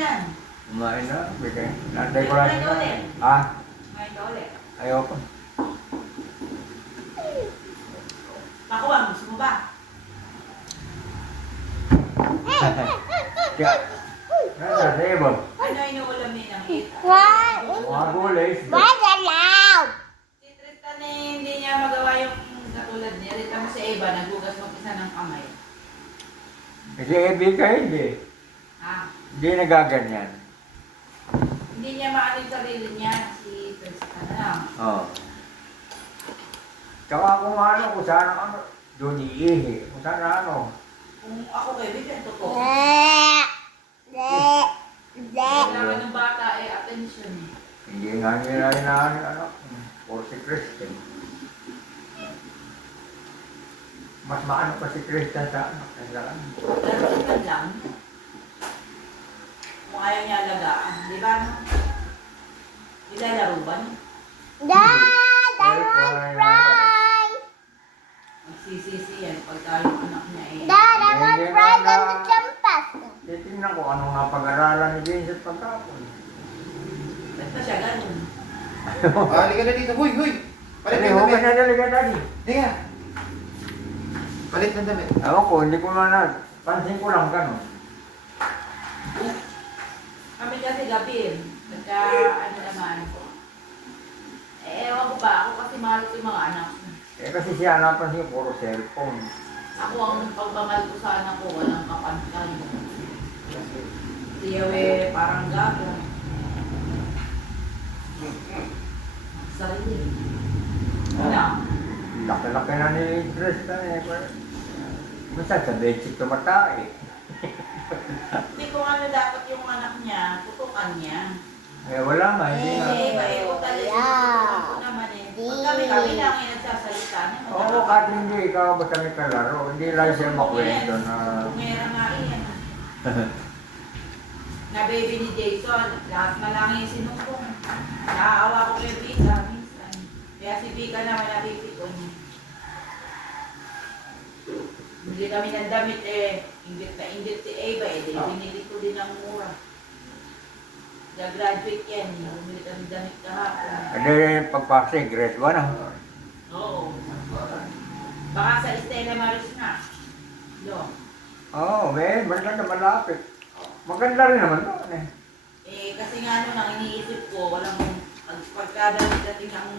yan. Kumain na, bigay. Nantay ko lang Kumain ka ulit. Ha? Kumain ka ulit. Ayoko. Pakuwang, gusto mo ba? Kaya, nasa ibon. Ano inuulam niya ng hit? Mga gulay. Si Tristan hindi niya magawa yung katulad niya. Rita mo si Eva, naghugas mag-isa ng kamay. Kasi Ebi ka hindi. Ha? Hindi nagaganyan. Hindi niya maano yung sarili niya, si Tristan lang. Oo. Tsaka kung ano, kung saan ano, doon iihi. Kung saan ano. Kung ako kayo, bigyan totoo. Kailangan ng bata attention. Hindi nga nila inaano, ano, o si Kristen. Mas maano pa si Kristen sa ano, kailangan. Larutan lang. Kung ayaw niya alagaan, di ba? No? Ilalaro ba? No? Magsisisi yan pagka yung anak niya Titingnan ko ano nga pag-aralan ni Vincent pagkapon. Ba't pa siya ganun? Halika na dito. Huy, huy. Palit Hindi, ng huwag damit. na talaga, Daddy. Teka. Palit ng damit. Ewan ko, hindi ko na pansin ko lang gano'n. Kami kasi gabi, pagka ano naman, ewan ko ba, ako kasi mahal ko yung mga anak. Eh kasi siya napansin ko, puro cellphone. Ako ang pagmamahal ko sa anak ko, walang kapantay. Siya parang gago. Sarili. Ano? Laki-laki na ni Tristan eh. Minsan sa bedsheet tumatay. Hindi ko ano dapat yung anak niya, tutukan niya. Eh wala nga, hindi nga. Utalis ko naman eh. Pag kami lang yung nagsasalita niya. Oo, kahit hindi ikaw basta may kalaro, hindi lang siya makwento na... Pumera nga iyan. Na baby ni Jason, lahat na lang yung sinumpong. Nakaawa ko kay Vika minsan. Kaya si Vika naman napipikon. Hindi kami ng damit eh. Ingit na ingit si Eva eh. Binili ko din ng mura. Graduate yan. Bumili kami damit kahapon. Ano yung pagpasok, grade 1 ah. Oo. Baka sa Estela Maris na. No. Oo, may maganda malapit. Maganda rin naman doon eh. Eh, kasi nga ano nang iniisip ko, walang pagkadating ng